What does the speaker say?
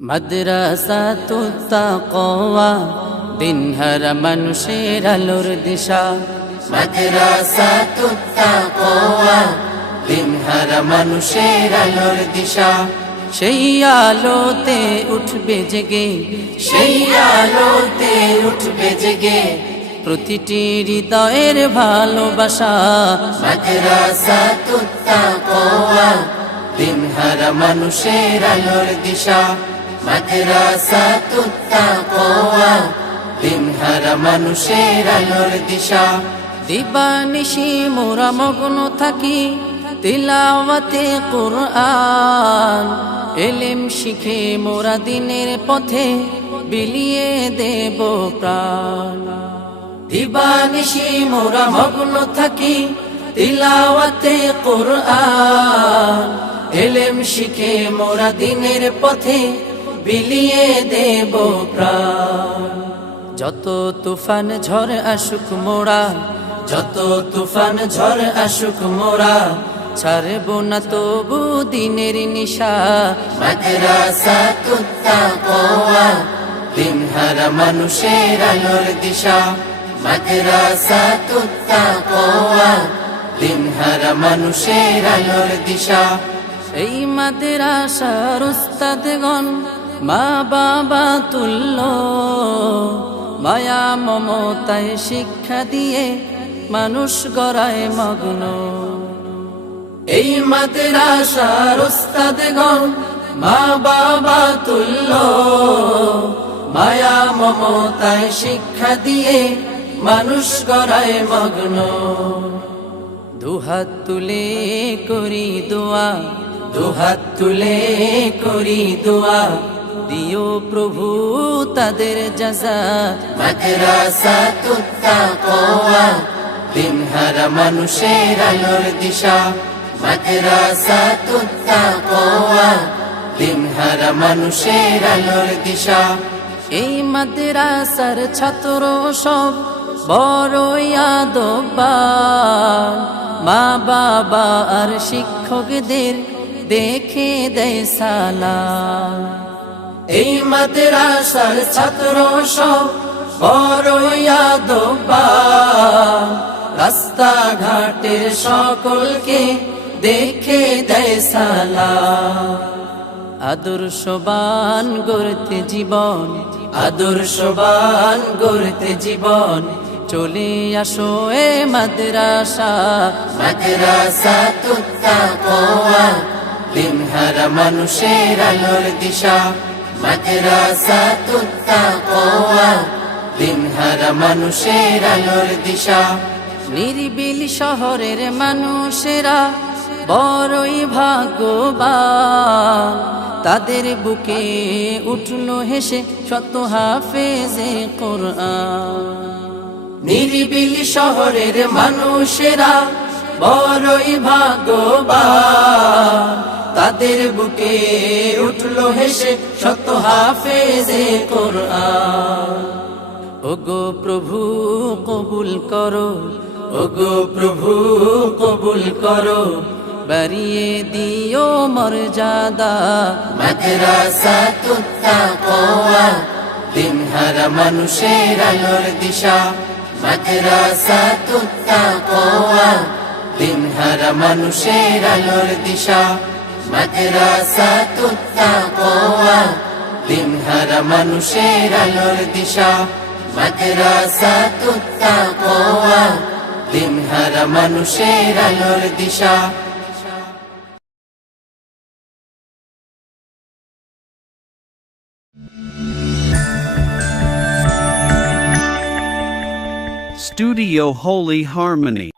মাদ্রাসাতুত তাকওয়া দিনহারা মানুষের আলোর দিশা। মাদ্রাসাতুত তাকওয়া দিনহারা মানুষের আলোর দিশা। সেই আলোতে উঠবে জেগে, সেই আলোতে উঠবে জেগে প্রতিটি হৃদয়ের ভালোবাসা। মাদ্রাসাতুত তাকওয়া দিনহারা মানুষের আলোর দিশা। মাদ্রাসাতুত তাকওয়া দিনহারা মানুষের আলোর দিশা। দিবানিশি মোরা মগ্ন থাকি তিলাওয়াতে কুরআন, ইলম শিখে মোরা দিনের পথে বিলিয়ে দেব প্রাণ। দিবানিশি মোরা মগ্ন থাকি তিলাওয়াতে কুরআন, ইলম শিখে মোরা দিনের পথে বিলিয়ে দেব প্রাণ। যত তুফান ঝড় আসুক মোরা, যত তুফান ঝড় আসুক মোরা ছাড়ব না তবু দিনের নিশা। মাদ্রাসাতুত তাকওয়া দিনহারা মানুষের আলোর দিশা। মাদ্রাসাতুত তাকওয়া দিনহারা মানুষের আলোর দিশা। এই মাদ্রাসার উস্তাদগণ মা বাবা তুল্য, মায়া মমতায় শিক্ষা দিয়ে মানুষ গড়ায় মগ্ন। এই মাদ্রাসার উস্তাদগণ মা বাবা তুল্য, মায়া মমতায় শিক্ষা দিয়ে মানুষ গড়ায় মগ্ন। দুহাত তুলে করি দোয়া, দুহাত তুলে করি দোয়া দিও প্রভু তাদের জাযা। মাদ্রাসাতুত তাকওয়া দিনহারা মানুষের আলোর দিশা। মাদ্রাসাতুত তাকওয়া দিনহারা মানুষের আলোর দিশা। এই মাদ্রাসার ছাত্র সব বড়ই আদববান, মা বাবা আর শিক্ষকদের দেখে দেয় সালাম। এই মাদ্রাসার ছাত্র সব বড়ই আদববান, রাস্তা ঘাটের সকলকে দেখে দেয় সালাম। আদর্শবান গড়তে জীবন, আদর্শবান গড়তে জীবন চলে আসো এ মাদ্রাসা। মাদ্রাসাতুত তাকওয়া দিনহারা মানুষের আলোর দিশা। মাদ্রাসাতুত তাকওয়া দিনহারা মানুষের আলোর দিশা। নিরিবিল শহরের মানুষেরা বড়ই ভাগ্যবান, তাদের বুকে উঠলো হেসে শত হাফেজে কোরআন। নিরিবিল শহরের মানুষেরা বড়ই ভাগ্যবান, তাদের বুকে উঠলো হেসে শত হাফেজে কোরআন। ওগো প্রভু কবুল করো, ওগো প্রভু কবুল করো বাড়িয়ে দিও মর্যাদা। মাদ্রাসাতুত তাকওয়া দিনহারা মানুষের আলোর দিশা। মাদ্রাসাতুত তাকওয়া দিনহারা মানুষের আলোর দিশা। মাদ্রাসাতুত তাকওয়া দিনহারা মানুষের আলোর দিশা। মাদ্রাসাতুত তাকওয়া দিনহারা মানুষের আলোর দিশা। Studio Holy Harmony.